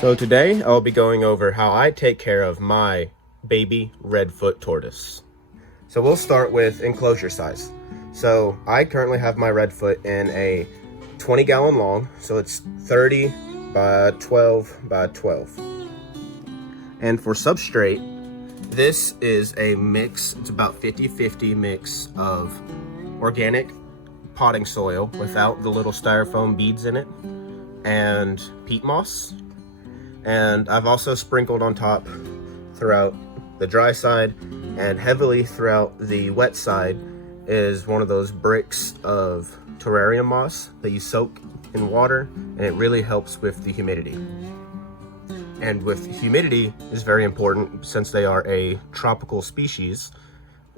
So today I'll be going over how I take care of my baby Redfoot tortoise. So we'll start with enclosure size. So I currently have my Redfoot in a 20-gallon long, so it's 30 by 12 by 12. And for substrate, this is a mix, it's about 50-50 mix of organic potting soil without the little styrofoam beads in it, and peat moss. And I've also sprinkled on top throughout the dry side, and heavily throughout the wet side is one of those bricks of terrarium moss that you soak in water, and it really helps with the humidity. And with humidity is very important, since they are a tropical species.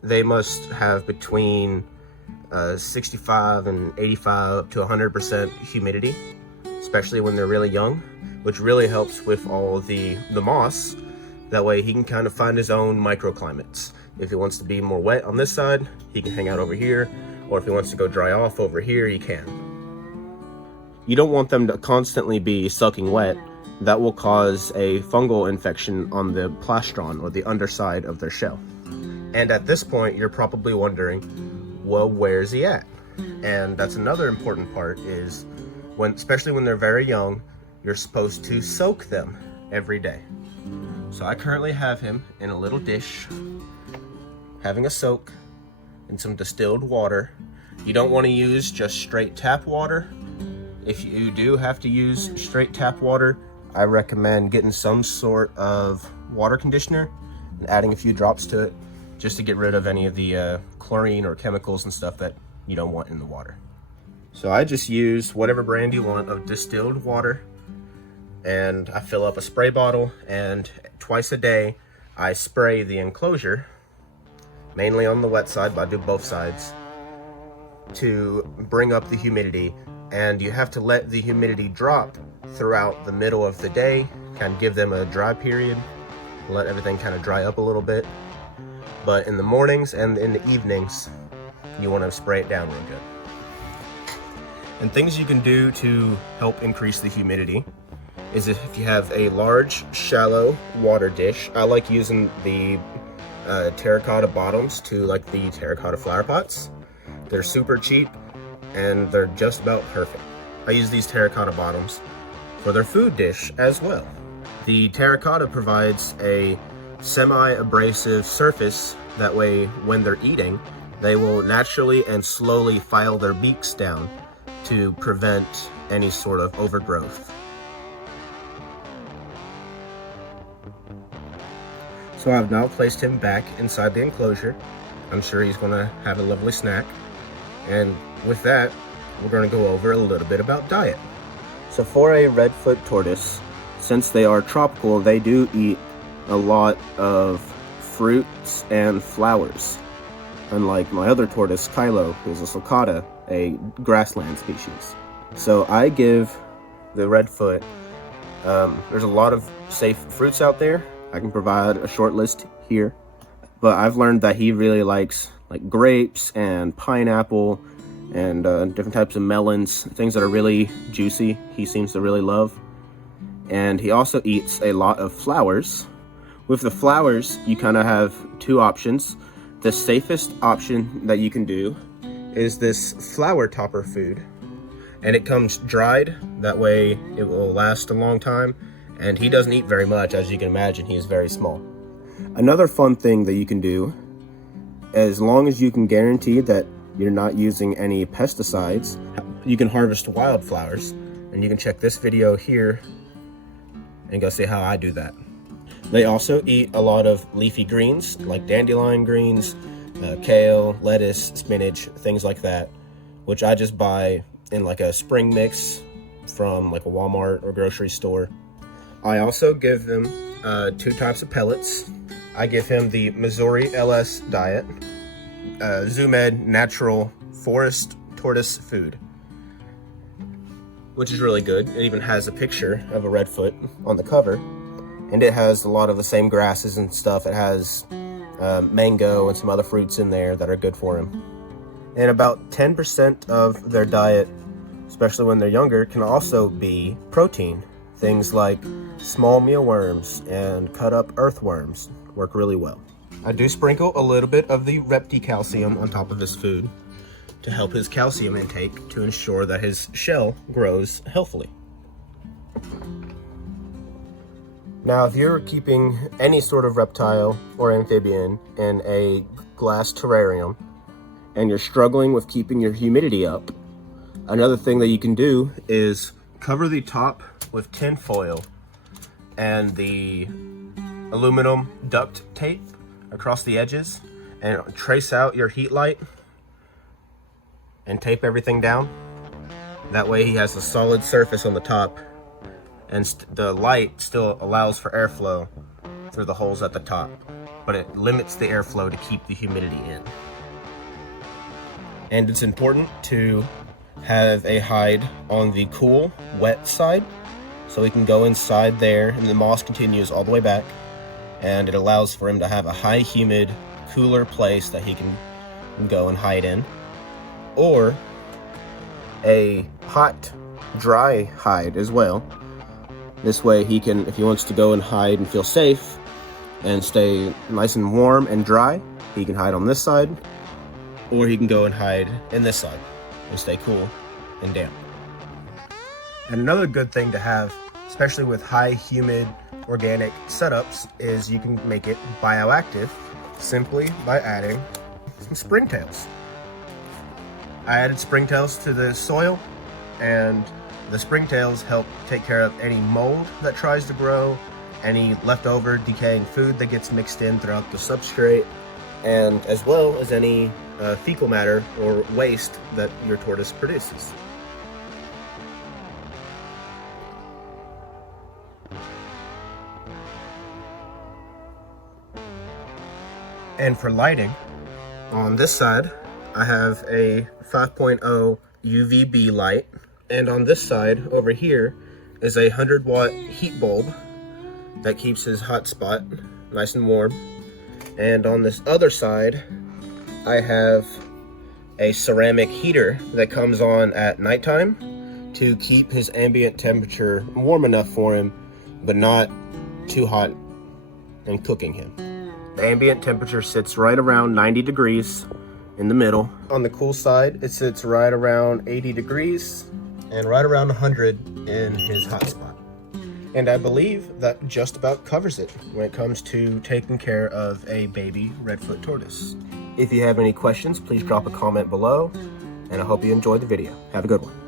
They must have between 65 and 85 to 100% humidity, especially when they're really young, which really helps with all the moss. That way he can kind of find his own microclimates. If he wants to be more wet on this side, he can hang out over here, or if he wants to go dry off over here, he can. You don't want them to constantly be sucking wet. That will cause a fungal infection on the plastron, or the underside of their shell. And at this point, you're probably wondering, well, where's he at? And that's another important part, is especially when they're very young, you're supposed to soak them every day. So I currently have him in a little dish, having a soak in some distilled water. You don't want to use just straight tap water. If you do have to use straight tap water, I recommend getting some sort of water conditioner and adding a few drops to it, just to get rid of any of the chlorine or chemicals and stuff that you don't want in the water. So I just use whatever brand you want of distilled water, and I fill up a spray bottle, and twice a day I spray the enclosure, mainly on the wet side, but I do both sides, to bring up the humidity. And you have to let the humidity drop throughout the middle of the day, kind of give them a dry period, let everything kind of dry up a little bit. But in the mornings and in the evenings, you want to spray it down real good. And things you can do to help increase the humidity is if you have a large, shallow water dish. I like using the terracotta bottoms to like the terracotta flower pots. They're super cheap and they're just about perfect. I use these terracotta bottoms for their food dish as well. The terracotta provides a semi-abrasive surface, that way when they're eating, they will naturally and slowly file their beaks down to prevent any sort of overgrowth. So I've now placed him back inside the enclosure. I'm sure he's gonna have a lovely snack. And with that, we're gonna go over a little bit about diet. So for a Redfoot tortoise, since they are tropical, they do eat a lot of fruits and flowers. Unlike my other tortoise, Kylo, who's a sulcata, a grassland species. So I give the Redfoot, there's a lot of safe fruits out there. I can provide a short list here, but I've learned that he really likes like grapes and pineapple and different types of melons, things that are really juicy. He seems to really love. And he also eats a lot of flowers. With the flowers, you kind of have two options. The safest option that you can do is this flower topper food, and it comes dried. That way it will last a long time, and he doesn't eat very much. As you can imagine, he is very small. Another fun thing that you can do, as long as you can guarantee that you're not using any pesticides, you can harvest wildflowers, and you can check this video here and go see how I do that. They also eat a lot of leafy greens, like dandelion greens, kale, lettuce, spinach, things like that, which I just buy in like a spring mix from like a Walmart or grocery store. I also give them 2 types of pellets. I give him the Missouri LS diet, Zoomed natural forest tortoise food, which is really good. It even has a picture of a Redfoot on the cover, and it has a lot of the same grasses and stuff. It has mango and some other fruits in there that are good for him. And about 10% of their diet, especially when they're younger, can also be protein. Things like small mealworms and cut up earthworms work really well. I do sprinkle a little bit of the Repti-calcium on top of his food to help his calcium intake to ensure that his shell grows healthily. Now, if you're keeping any sort of reptile or amphibian in a glass terrarium and you're struggling with keeping your humidity up, another thing that you can do is cover the top with tin foil and the aluminum duct tape across the edges and trace out your heat light and tape everything down. That way he has a solid surface on the top and the light still allows for airflow through the holes at the top, but it limits the airflow to keep the humidity in. And it's important to have a hide on the cool, wet side so he can go inside there and the moss continues all the way back, and it allows for him to have a high humid, cooler place that he can go and hide in, or a hot, dry hide as well. This way he can, if he wants to go and hide and feel safe and stay nice and warm and dry, he can hide on this side, or he can go and hide in this side and stay cool and damp. And another good thing to have, especially with high humid organic setups, is you can make it bioactive simply by adding some springtails. I added springtails to the soil, and the springtails help take care of any mold that tries to grow, any leftover decaying food that gets mixed in throughout the substrate, and as well as any fecal matter or waste that your tortoise produces. And for lighting, on this side, I have a 5.0 UVB light. And on this side over here is a 100-watt heat bulb that keeps his hot spot nice and warm. And on this other side, I have a ceramic heater that comes on at nighttime to keep his ambient temperature warm enough for him, but not too hot and cooking him. The ambient temperature sits right around 90 degrees in the middle. On the cool side, it sits right around 80 degrees and right around 100 in his hot spot. And I believe that just about covers it when it comes to taking care of a baby redfoot tortoise. If you have any questions, please drop a comment below, and I hope you enjoyed the video. Have a good one.